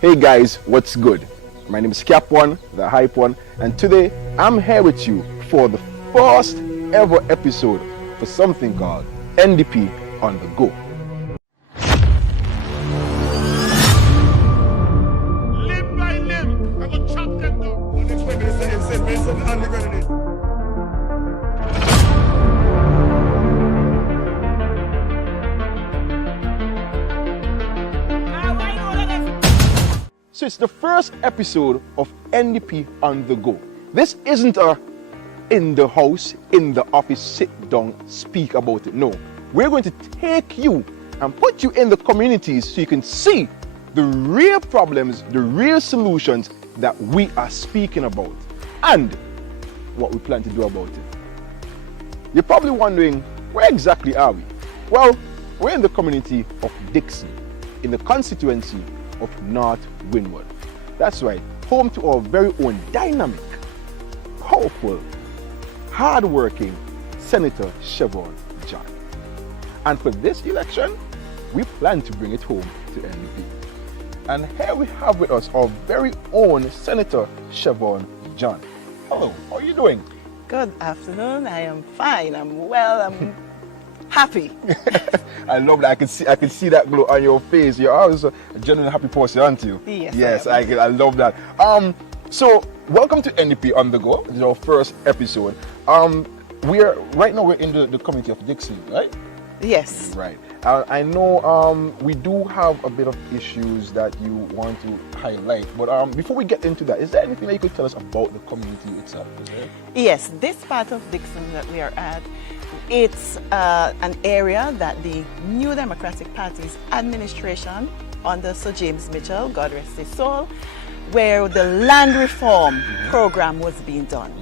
Hey guys, what's good? My name is Cap One, the Hype One, and today I'm here with you for the first ever episode for something called NDP On The Go. Limb by limb, I'm gonna chop them down. Don't expect me to say something underground in it. So it's the first episode of NDP On The Go. This isn't a in the house, in the office, sit down, speak about it. No, we're going to take you and put you in the communities so you can see the real problems, the real solutions that we are speaking about and what we plan to do about it. You're probably wondering, where exactly are we? Well, we're in the community of Dickson, in the constituency of North Windward. That's right, home to our very own dynamic, powerful, hard-working Senator Chevron John. And for this election, we plan to bring it home to NDP. And here we have with us our very own Senator Chevron John. Hello, how are you doing? Good afternoon. I am fine. I'm well. I'm happy. I love that. I can see that glow on your face. You're always a genuinely happy person, aren't you? Yes. I love that. So welcome to NDP On The Go. This is our first episode. Right now we're in the community of Dickson, right? Yes. Right. I know we do have a bit of issues that you want to highlight, but before we get into that, is there anything that you could tell us about the community itself? Yes, this part of Dickson that we are at, it's an area that the New Democratic Party's administration under Sir James Mitchell, God rest his soul, where the land reform program was being done.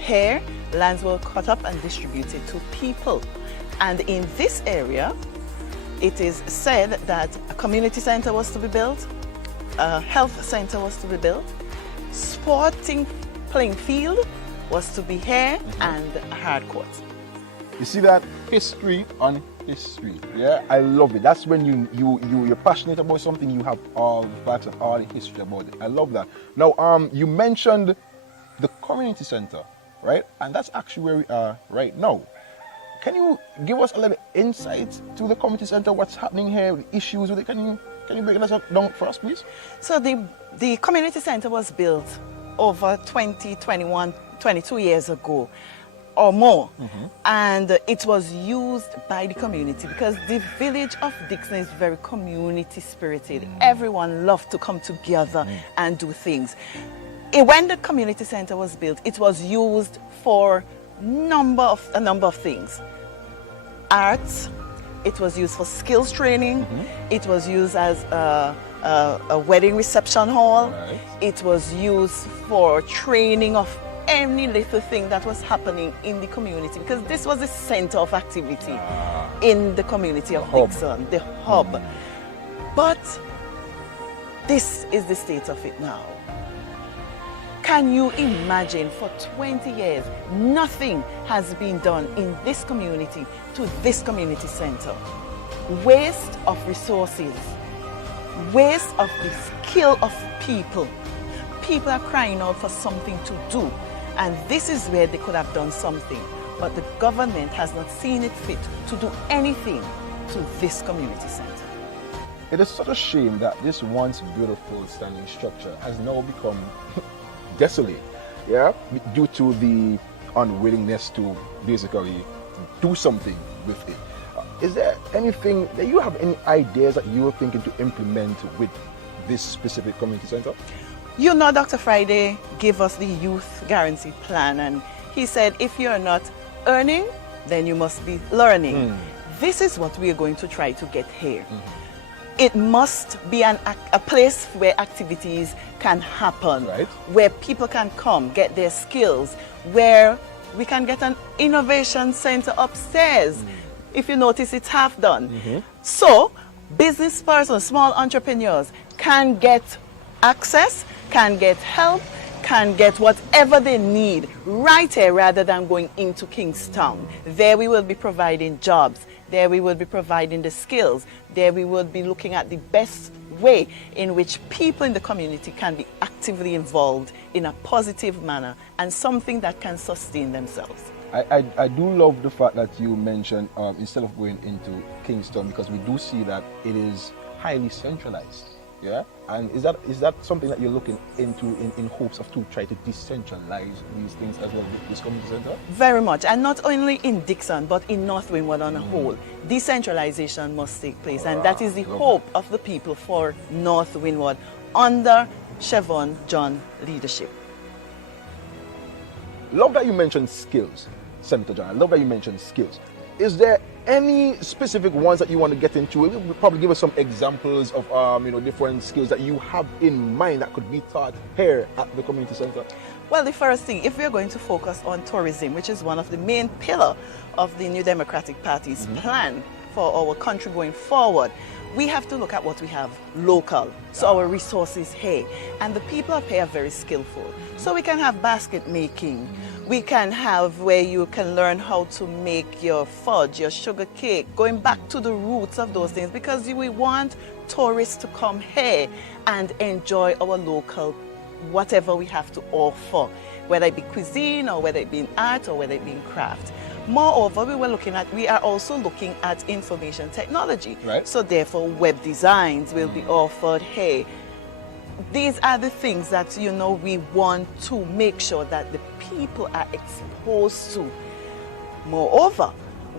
Here, lands were cut up and distributed to people. And in this area, it is said that a community center was to be built, a health center was to be built, sporting playing field was to be here, and a hard court. You see that? History on history. Yeah, I love it. That's when you're passionate about something, you have all the facts and all the history about it. I love that. Now, you mentioned the community center, right? And that's actually where we are right now. Can you give us a little insight to the community center? What's happening here? The issues with it? Can you break that down for us, please? So the community center was built over 22 years ago or more, and it was used by the community because the village of Dickson is very community spirited. Everyone loved to come together and do things. When the community center was built, it was used for a number of things. Arts, it was used for skills training, it was used as a wedding reception hall, it was used for training of any little thing that was happening in the community because this was the center of activity in the community of Dickson, the hub. But this is the state of it now. Can you imagine, for 20 years, nothing has been done in this community to this community center? Waste of resources, waste of the skill of people. People are crying out for something to do, and this is where they could have done something. But the government has not seen it fit to do anything to this community center. It is such a shame that this once beautiful standing structure has now become desolate, due to the unwillingness to basically do something with it. Is there anything that you have any ideas that you are thinking to implement with this specific community center? You know, Dr. Friday gave us the youth guarantee plan, and he said if you're not earning, then you must be learning. This is what we are going to try to get here. It must be a place where activities can happen, where people can come, get their skills, where we can get an innovation center upstairs. If you notice, it's half done. So business persons, small entrepreneurs can get access, can get help, can get whatever they need right here rather than going into Kingstown. There we will be providing jobs. There we will be providing the skills. There we will be looking at the best way in which people in the community can be actively involved in a positive manner and something that can sustain themselves. I do love the fact that you mentioned instead of going into Kingston, because we do see that it is highly centralized. Yeah, and is that something that you're looking into in hopes of to try to decentralize these things as well, this community center? Very much, and not only in Dickson but in North Windward on a whole. Decentralization must take place, and that is the hope of the people for North Windward under Siobhan John leadership. Love that you mentioned skills, Senator John. I love that you mentioned skills. Is there any specific ones that you want to get into? You'll probably give us some examples of different skills that you have in mind that could be taught here at the community center. Well, the first thing, if we're going to focus on tourism, which is one of the main pillars of the New Democratic Party's plan for our country going forward, we have to look at what we have local, so our resources here. And the people up here are very skillful. So we can have basket making. We can have where you can learn how to make your fudge, your sugar cake, going back to the roots of those things, because we want tourists to come here and enjoy our local, whatever we have to offer, whether it be cuisine or whether it be in art or whether it be in craft. Moreover, we are also looking at information technology. Right. So therefore, web designs will be offered here. These are the things that, we want to make sure that the people are exposed to. Moreover,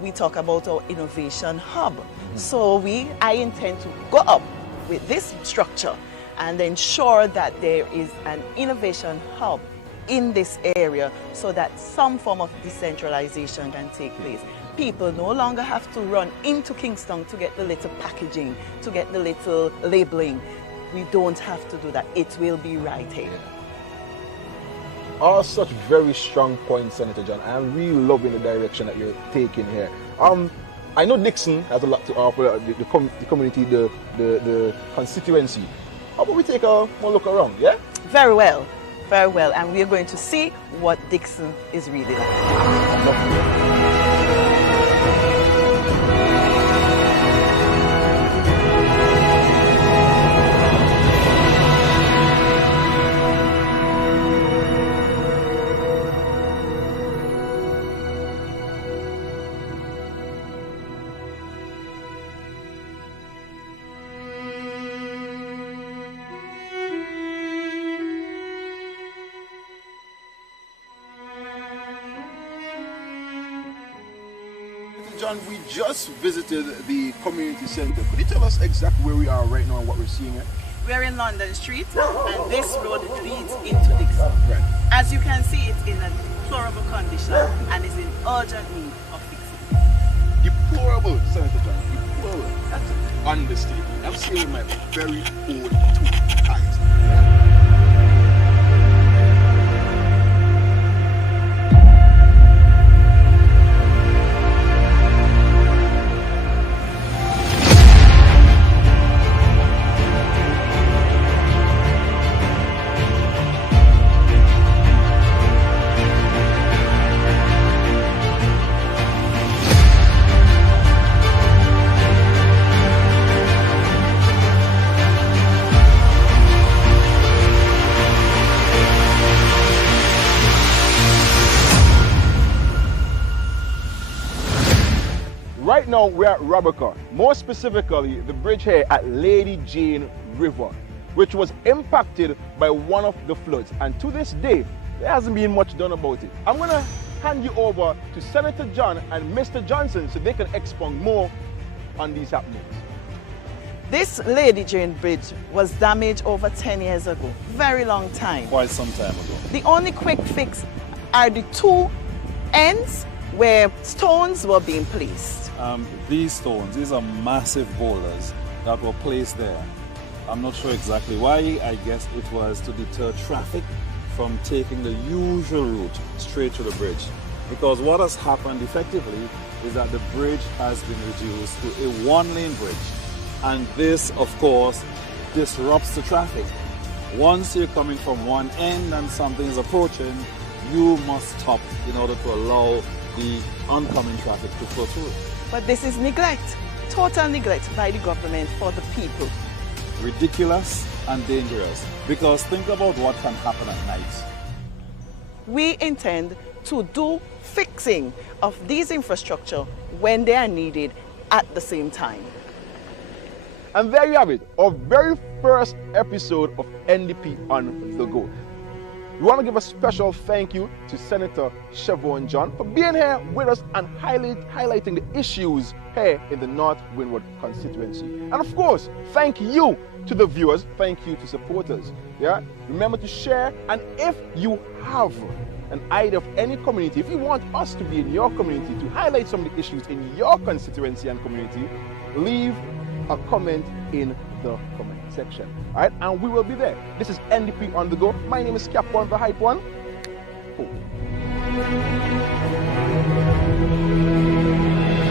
we talk about our innovation hub. So I intend to go up with this structure and ensure that there is an innovation hub in this area so that some form of decentralization can take place. People no longer have to run into Kingston to get the little packaging, to get the little labeling. We don't have to do that. It will be right here. All such very strong points, Senator John. I'm really loving the direction that you're taking here. I know Dickson has a lot to offer, the community, the constituency. How about we take a more look around, yeah? Very well, very well. And we are going to see what Dickson is really like. John, we just visited the community center. Could you tell us exactly where we are right now and what we're seeing here? We're in London Street, and this road leads into Dickson. Right. As you can see, it's in a deplorable condition and is in urgent need of fixing. Deplorable, Senator John. Deplorable. That's an understatement. I'm saying with my very own two eyes. Right now we're at Robica, more specifically the bridge here at Lady Jane River, which was impacted by one of the floods, and to this day there hasn't been much done about it. I'm going to hand you over to Senator John and Mr. Johnson so they can expound more on these happenings. This Lady Jane Bridge was damaged over 10 years ago, very long time. Quite some time ago. The only quick fix are the two ends where stones were being placed. These stones, these are massive boulders that were placed there. I'm not sure exactly why. I guess it was to deter traffic from taking the usual route straight to the bridge. Because what has happened effectively is that the bridge has been reduced to a one-lane bridge. And this, of course, disrupts the traffic. Once you're coming from one end and something is approaching, you must stop in order to allow the oncoming traffic to flow through. But this is neglect, total neglect by the government for the people. ridiculous and dangerous. Because think about what can happen at night. We intend to do fixing of these infrastructure when they are needed at the same time. And there you have it, our very first episode of NDP On The Go. We want to give a special thank you to Senator Siobhan John for being here with us and highlighting the issues here in the North Windward constituency. And of course, thank you to the viewers, thank you to supporters. Yeah, remember to share, and if you have an idea of any community, if you want us to be in your community to highlight some of the issues in your constituency and community, leave a comment in the comment section. All right, and we will be there. This is NDP On The Go. My name is Cap One, the Hype One. Cool.